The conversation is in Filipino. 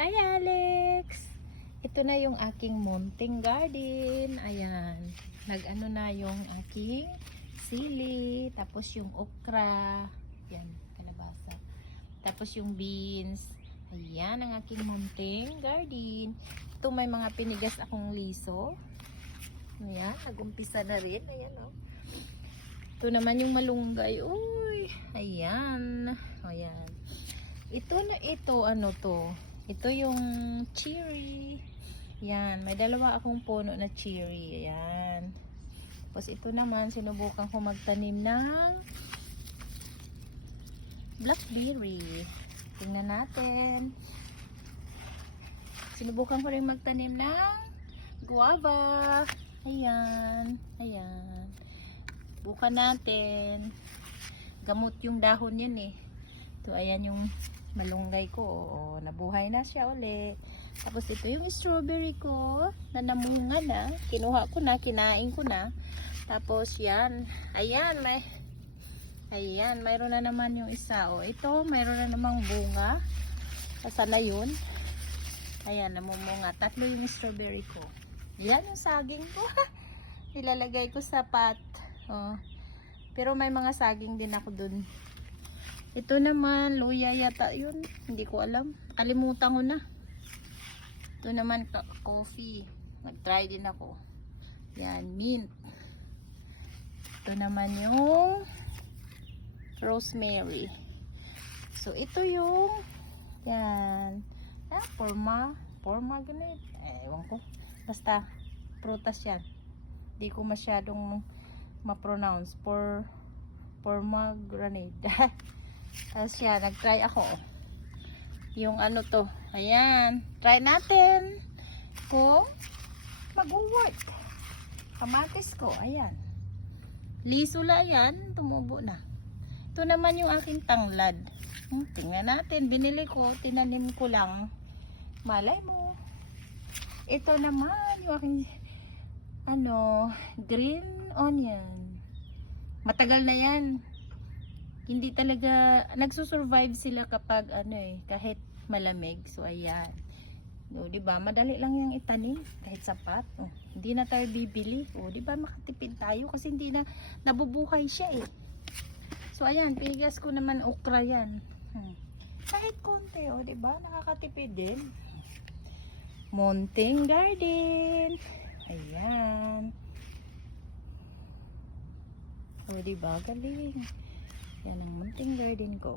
Hi Alex! Ito na yung aking mounting garden. Ayan. Nag-ano na yung aking sili. Tapos yung okra. Yan, kalabasa. Tapos yung beans. Ayan ang aking mounting garden. Ito may mga pinigas akong liso. Ayan, nag-umpisa na rin. Ayan oh. Ito naman yung malunggay. Uy, ayan. Ayan. Ito na ito, ano to? Ito yung cherry. Yan, may dalawa akong puno na cherry. Ayan. Tapos ito naman, sinubukan ko magtanim ng blackberry. Tingnan natin. Sinubukan ko rin magtanim ng guava. Ayan. Ayan. Bukan natin. Gamot yung dahon yun eh. Ito, ayan yung malunggay ko. Oo, nabuhay na siya uli. Tapos ito yung strawberry ko na namunga na. Kinuha ko na, kinain ko na. Tapos yan. Ayan, may Ayan, mayroon na naman yung isa. O, ito, mayroon na namang bunga. Asa na yun? Ayan, namumunga. Tatlo yung strawberry ko. Yan yung saging ko. Nilalagay ko sa pot. Oh. Pero may mga saging din ako dun. Ito naman, luya yata yun. Hindi ko alam. Kalimutan ko na. Ito naman, coffee. Nag-try din ako. Yan, mint. Ito naman yung rosemary. So, ito yung yan. Ah, forma. Forma ganit. Eh, ewan ko. Basta, prutas yan. Hindi ko masyadong ma-pronounce. For, pomegranate. Tapos nag-try ako. Yung ano to. Ayan. Try natin. Kung mag-work. Kamatis ko. Ayan. Lisula yan. Tumubo na. Ito naman yung aking tanglad. Hmm, tingnan natin. Binili ko. Tinanim ko lang. Malay mo. Ito naman yung aking ano, green onion. Matagal na yan. Hindi talaga, nagsusurvive sila kapag ano eh, kahit malamig. So, ayan. O, di ba? Madali lang yung itanim kahit sapat. O, hindi na tayo bibili. O, di ba? Makatipid tayo kasi hindi na nabubuhay siya eh. So, ayan. Pigas ko naman okra yan. Hmm. Kahit konti, o, di ba? Nakakatipid din. Mountain garden. Ayan. O, diba? Galing. Yan ang munting garden ko.